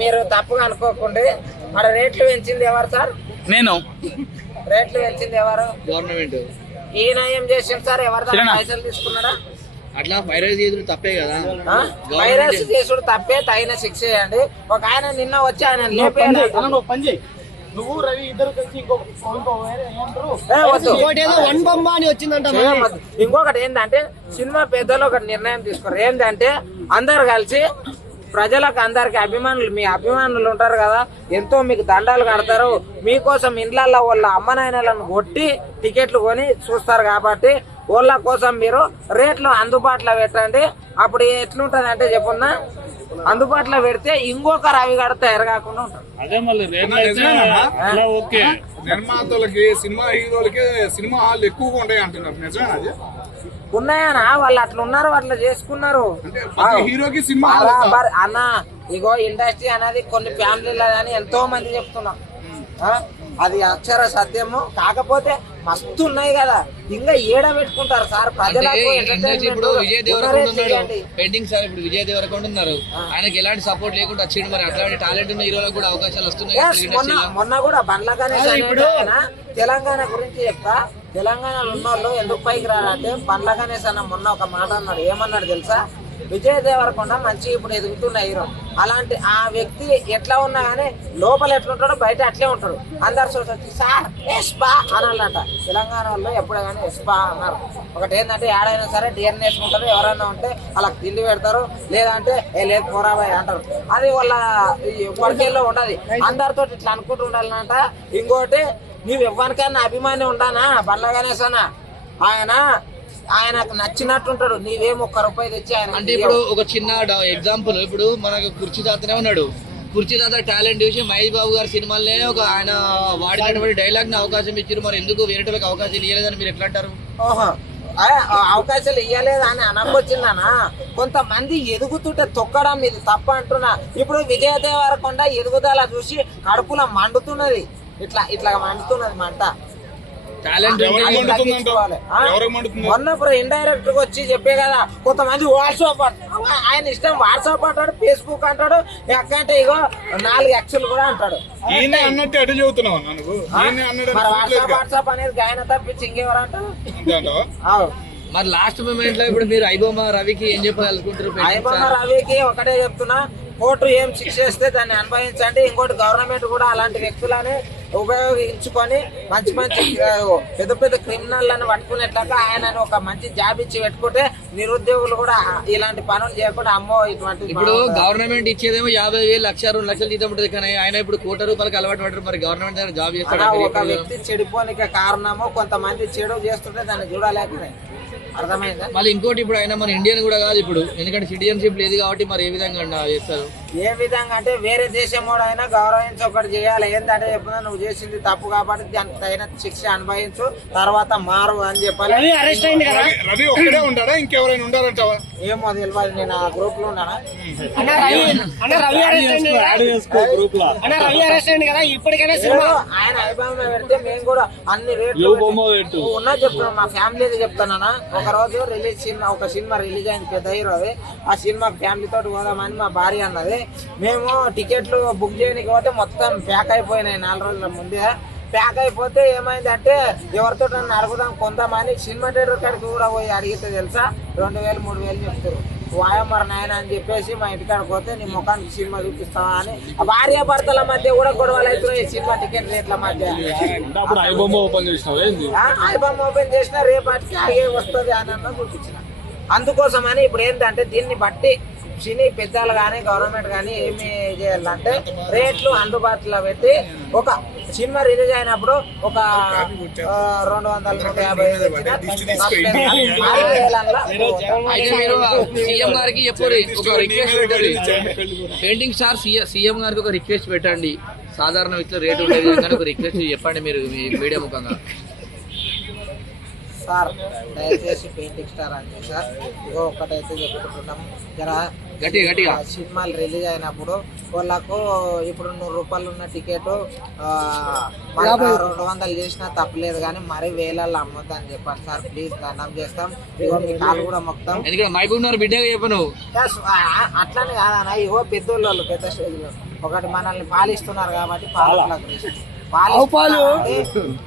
మీరు తప్పుగా అనుకోకుండా అక్కడ రేట్లు పెంచింది ఎవరు సార్? నేను. రేట్లు పెంచింది ఎవరు? గవర్నమెంట్. ఈయన ఏం చేసింది సార్? ఎవరు పైసలు తీసుకున్నాడా? అట్లా వైరస్ చేసుడు తప్పే కదా. వైరస్ చేసుడు తప్పే, తగిన శిక్ష చేయండి. ఒక ఆయన నిన్న వచ్చి ఆయన నువ్వు రవి ఇద్దరు కలిసి ఇంకొకటి ఏంటంటే సినిమా పెద్దలు ఒక నిర్ణయం తీసుకోరు. ఏంటంటే అందరు కలిసి ప్రజలకు అందరికి అభిమానులు, మీ అభిమానులు ఉంటారు కదా, ఎంతో మీకు దండాలు కడతారు, మీకోసం ఇండ్లల్లో వాళ్ళ అమ్మనాయనలను కొట్టి టికెట్లు కొని చూస్తారు కాబట్టి వాళ్ళ కోసం మీరు రేట్లు అందుబాటులో పెట్టండి. అప్పుడు ఎట్లుంటది అంటే చెప్పున్నా, అందుబాటులో పెడితే ఇంకొకరు అవి కడితే ఎరగాకుండా ఉంటారు. నిర్మాతలకి సినిమా హీరోలకి సినిమా హాల్ ఎక్కువగా ఉంటాయి అంటున్నారు, నిజమేనా అది? ఉన్నాయనా వాళ్ళు అట్లా ఉన్నారు, అట్లా చేసుకున్నారు. హీరోకి సినిమా అన్న ఇగో ఇండస్ట్రీ అనేది కొన్ని ఫ్యామిలీలో కానీ ఎంతో మంది చెప్తున్నాం, అది అక్షర సత్యము. కాకపోతే మస్తు ఉన్నాయి కదా, ఇంకా ఏడ పెట్టుకుంటారు సార్ ప్రజలకు. ఇప్పుడు విజయ్ దేవరకొండ పెయింటింగ్ సార్, ఇప్పుడు విజయ్ దేవరకొండ ఉన్నారు, ఆయనకి ఎలాంటి సపోర్ట్ లేకుండా వచ్చిండు. మరి అట్లాంటి టాలెంట్ ఉన్న హీరోలకు కూడా అవకాశాలు వస్తున్నాయి. మొన్న కూడా బండ్ల గణేష్ తెలంగాణ గురించి చెప్తా. తెలంగాణలో ఉన్న వాళ్ళు ఎందుకు పైకి రాలంటే బండ్ల గణేష్ అన్న మొన్న ఒక మాట అన్నాడు. ఏమన్నాడు తెలుసా? విజయ్ దేవరకొండ మంచి ఇప్పుడు ఎదుగుతున్న హీరో, అలాంటి ఆ వ్యక్తి ఎట్లా ఉన్నా కానీ లోపల ఎట్లుంటాడో బయట అట్లే ఉంటాడు. అందరు చూసి సార్ ఎస్ బా అనాలంట. తెలంగాణ వాళ్ళు ఎప్పుడే కానీ ఎస్ బా అన్నారు. ఒకటి ఏంటంటే ఏడైనా సరే డిఎన్ వేసుకుంటారు, ఎవరైనా ఉంటే వాళ్ళకి తిండి పెడతారు, లేదంటే ఏ లేదు పోరాబాయ్ అంటారు. అది వాళ్ళ వర్గేల్లో ఉండదు. అందరితో ఇట్లా అనుకుంటూ ఉండాలంట. ఇంకోటి, నీవు ఎవరికైనా అభిమాని ఉండానా బండ్ల గణేష్ అన్న, ఆయనకు నచ్చినట్టుంటాడు. నీవేం ఒక్క రూపాయి తెచ్చి ఆయన అంటే ఇప్పుడు ఒక చిన్న ఎగ్జాంపుల్, ఇప్పుడు మనకు కుర్చీ తాతనే ఉన్నాడు. కుర్చీ తాత టాలెంట్ చూసి మహేష్ బాబు గారి సినిమాలనే ఒక ఆయన వాడినటువంటి డైలాగ్ ని అవకాశం ఇచ్చారు. మరి ఎందుకు వేరేటోళ్ళకి అవకాశం ఇవ్వలేదని మీరు ఎట్లా అంటారు? ఓహో, అవకాశాలు ఇవ్వలేదు అని అనకొచ్చిందనా. కొంతమంది ఎదుగుతుంటే తొక్కడం ఇది తప్ప అంటున్నా. ఇప్పుడు విజయ దేవరకొండ ఎదుగుదల చూసి కడుపులో మండుతున్నది, ఇట్లా ఇట్లా మండుతున్నది మంట. మొన్నప్పుడు ఇండైరెక్ట్ గా వచ్చి చెప్పే కదా, కొంతమంది వాట్సాప్ ఆయన ఇష్టం, వాట్సాప్ అంటాడు, ఫేస్బుక్ అంటాడు, ఎక్కంటే ఇగో 4 ఎక్స్లు కూడా అంటాడు. వాట్సాప్ అనేది ఆయన తప్పించి ఇంకెవరు అంటారు? మరి లాస్ట్ మూమెంట్ లో ఇప్పుడు మీరు ఐబొమ్మ రవికి ఏం చెప్పాలనుకుంటారు? ఐబొమ్మ రవికి ఒకటే చెప్తున్నా, కోర్టు ఏం శిక్ష చేస్తే దాన్ని అనుభవించండి. ఇంకోటి, గవర్నమెంట్ కూడా అలాంటి వ్యక్తులని ఉపయోగించుకొని మంచి మంచి పెద్ద పెద్ద క్రిమినల్లను పట్టుకునేట్లాగా ఆయనను ఒక మంచి జాబ్ ఇచ్చి పెట్టుకుంటే నిరుద్యోగులు కూడా ఇలాంటి పనులు చేయకుండా అమ్మో ఇటువంటి. ఇప్పుడు గవర్నమెంట్ ఇచ్చేదేమో 50,000, 1,00,000, 2,00,000 జీతం ఉంటుంది, కానీ ఆయన ఇప్పుడు ₹1,00,000 అలవాటు పడ్డారు. మరి గవర్నమెంట్ దగ్గర జాబ్ చేస్తాడు. ఒక వ్యక్తి చెడిపోనికే కారణము కొంతమంది చెడు చేస్తుంటే దాన్ని చూడలేకనే. అర్థమైందా? మళ్ళీ ఇంకోటి, ఇప్పుడు ఆయన మన ఇండియన్ కూడా కాదు ఇప్పుడు, ఎందుకంటే సిటిజన్షిప్ లేదు కాబట్టి. మరి ఏ విధంగా చేస్తారు? ఏ విధంగా అంటే వేరే దేశం కూడా అయినా గౌరవించి ఒకటి చేయాలి. ఏంటంటే చెప్తున్నా, నువ్వు చేసింది తప్పు కాబట్టి దానికి తగిన శిక్ష అనుభవించు, తర్వాత మారు అని చెప్పాలి. ఇంకెవరైనా ఉండాలంటావా? ఏమో తెలియదు, నేను ఆ గ్రూప్ లో ఉన్నానా. ఆయన ఐబామ్ పెడితే మేము కూడా అన్ని రేట్లు ఉన్నా చెప్తున్నాం. మా ఫ్యామిలీ చెప్తానా, ఒక రోజు ఒక సినిమా రిలీజ్ అయింది, పెద్ద హీరో అది. ఆ సినిమా ఫ్యామిలీ తోటి పోదామని మా భార్య అన్నది. మేము టికెట్లు బుక్ చేయడానికి పోతే మొత్తం ప్యాక్ అయిపోయినాయి 4 రోజుల ముందే. ప్యాక్ అయిపోతే ఏమైందంటే ఎవరితో నన్ను అడుగుదాం కొందామని సినిమా థియేటర్ కాడికి కూడా పోయి అడిగితే తెలుసా 2,000, 3,000 చెప్తారు. వాయమ్మర్ నాయన అని చెప్పేసి మా ఇంటికాడికి పోతే నీ ముఖానికి సినిమా చూపిస్తావా అని భార్య భర్తల మధ్య కూడా గొడవలు అవుతున్నాయి సినిమా టికెట్ రేట్ల మధ్య. ఐబొమ్మ ఓపెన్ చేసినా రేపటికి ఆగే వస్తుంది అని అన్న చూపించిన. అందుకోసమని ఇప్పుడు ఏంటంటే దీన్ని బట్టి సినీ పెద్దలు కానీ గవర్నమెంట్ కానీ ఏమి చేయాలంటే రేట్లు అందుబాటులో పెట్టి, ఒక సినిమా రిలీజ్ అయినప్పుడు ఒక 200, 150 సీఎం గారికి ఒక రిక్వెస్ట్ పెట్టండి. పెయింటింగ్ స్టార్ సీఎం గారికి ఒక రిక్వెస్ట్ పెట్టండి. సాధారణ వ్యక్తులు రేటు ఉండేది ఒక రిక్వెస్ట్ చెప్పండి మీరు మీడియా ముఖంగా. సార్ దయచేసి పెయింటింగ్ స్టార్ అంటే సార్ ఇగో ఒకటైతే చెప్పుకుంటున్నాం, జర గట్టిగా సినిమాలు రిలీజ్ అయినప్పుడు వాళ్ళకు ఇప్పుడు ₹100 ఉన్న టికెట్ 200 చేసినా తప్పలేదు, కానీ మరీ వేలల్లో అమ్మొద్దు అని చెప్పండి సార్. ప్లీజ్ దండం చేస్తాం. ఇగో మీ కాలు కూడా మొత్తం బిడ్డగా చెప్పను అట్లానే కాదన్నా. ఇగో పెద్దోళ్ళు పెద్ద స్టేజ్ లో ఒకటి మనల్ని పాలిస్తున్నారు కాబట్టి పాలిస్తున్నారు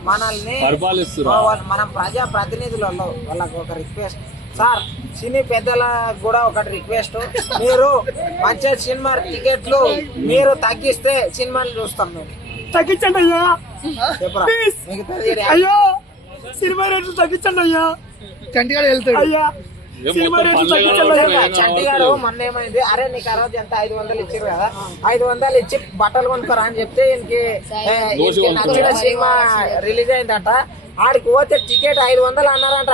మనల్ని మనం ప్రజా ప్రతినిధులలో వాళ్ళకి ఒక రిక్వెస్ట్ సార్, సినీ పెద్దలకు కూడా ఒకటి రిక్వెస్ట్, మీరు మంచి సినిమా టికెట్లు మీరు తగ్గిస్తే సినిమాలు చూస్తాం మేము. తగ్గించండి అయ్యా, చెప్పురా అయ్యో సినిమా రేట్లు తగ్గించండి అయ్యా, చంటిగాడు వెళ్తాడు అయ్యా సినిమా రేట్లు తగ్గించండి అయ్యా. చంటిగాడు మొన్న ఏమైంది, అరే నీకు ఆ రోజు ఎంత 500 ఇచ్చారు కదా, 500 ఇచ్చి బట్టలు కొనుక్కోరా అని చెప్తే ఈయనకి నచ్చిన సినిమా రిలీజ్ అయిందట. ఆడికి పోతే టికెట్ 500 అన్నారంట.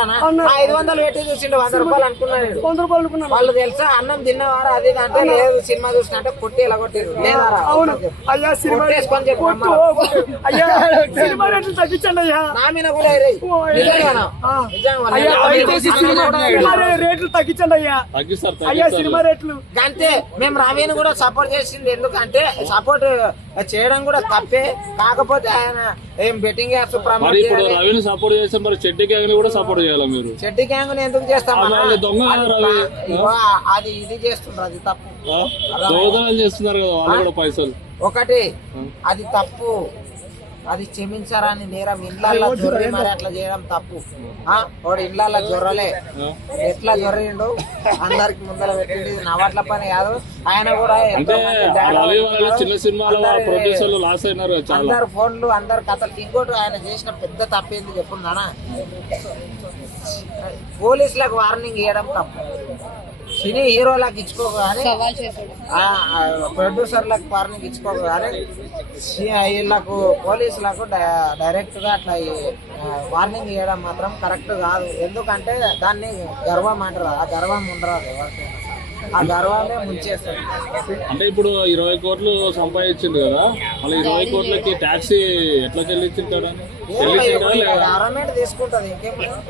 500 పెట్టి చూసిండు, 100 రూపాయలు అనుకున్నాడు. 100 రూపాయలు అనుకున్నాను. వాళ్ళు తెలుసా అన్నం తిన్నవారు అది ఇది అంటే లేదు, సినిమా చూసినట్టే కొట్టి ఇలా కొట్టిరు లేదారా? అవును అయ్యా, సినిమా కొట్టేసుకొని చెప్పు కొట్టు, అయ్యా సినిమా రేట్లు తగ్గించండి అయ్యా. నా మీద కూడా ఎరేయ్. నిజంగానా? అయ్యా నిజంగానా? సినిమా రేట్లు తగ్గించండి అయ్యా, అయ్యా సినిమా రేట్లు. అంతే, మేము రవిని కూడా సపోర్ట్ చేసింది. ఎందుకంటే సపోర్ట్ చేయడం కూడా తప్పే, కాకపోతే ఆయన ఏం బెట్టింగ్ యాప్స్ ప్రమోట్ చేయాలి. రవిని సపోర్ట్ చేస్తే మరి చెడ్డి గ్యాంగ్ కూడా సపోర్ట్ చేయాలి మీరు. చెడ్డి గ్యాంగ్ ఎందుకు చేస్తాం? దొంగ రవి అది ఇది చేస్తుండ్రు, అది తప్పు. దొంగతనాలు చేస్తున్నారు కదా వాళ్ళు కూడా పైసలు. ఒకటి అది తప్పు, అది క్షమించరాని నేరం. ఇండ్లల్లో జొర్రి మరి అట్లా చేయడం తప్పు. వాడు ఇండ్లల్లో జొర్రలే, ఎట్లా జొర్రిండు అందరికి ముందర పెట్టిండు. నవ్వట్ల పని కాదు. ఆయన కూడా చిన్న సినిమాలో ప్రొడ్యూసర్లు లాస్ అయినారు చాలా. అందరు ఫోన్లు, అందరు కథలు. ఇంకోటి ఆయన చేసిన పెద్ద తప్పేంది చెప్పున్నానా, పోలీసులకు వార్నింగ్ ఇవ్వడం తప్పు. సినీ హీరోలకు ఇచ్చుకోగానే, ప్రొడ్యూసర్లకు వార్నింగ్ ఇచ్చుకోగానే వీళ్ళకు పోలీసులకు డైరెక్ట్ గా అట్లా వార్నింగ్ ఇవ్వడం మాత్రం కరెక్ట్ కాదు. ఎందుకంటే దాన్ని గర్వం అంటారు, ఆ గర్వం ఉండరాదు ఎవరికైనా. ఆ గర్వాన్ని ముంచేస్తారు. అంటే ఇప్పుడు 20 కోట్లు సంపాదించింది కదా, మళ్ళీ 20 కోట్లకి ట్యాక్సీ ఎట్లా చెల్లించారు? గవర్నమెంట్ తీసుకుంటది, ఇంకేం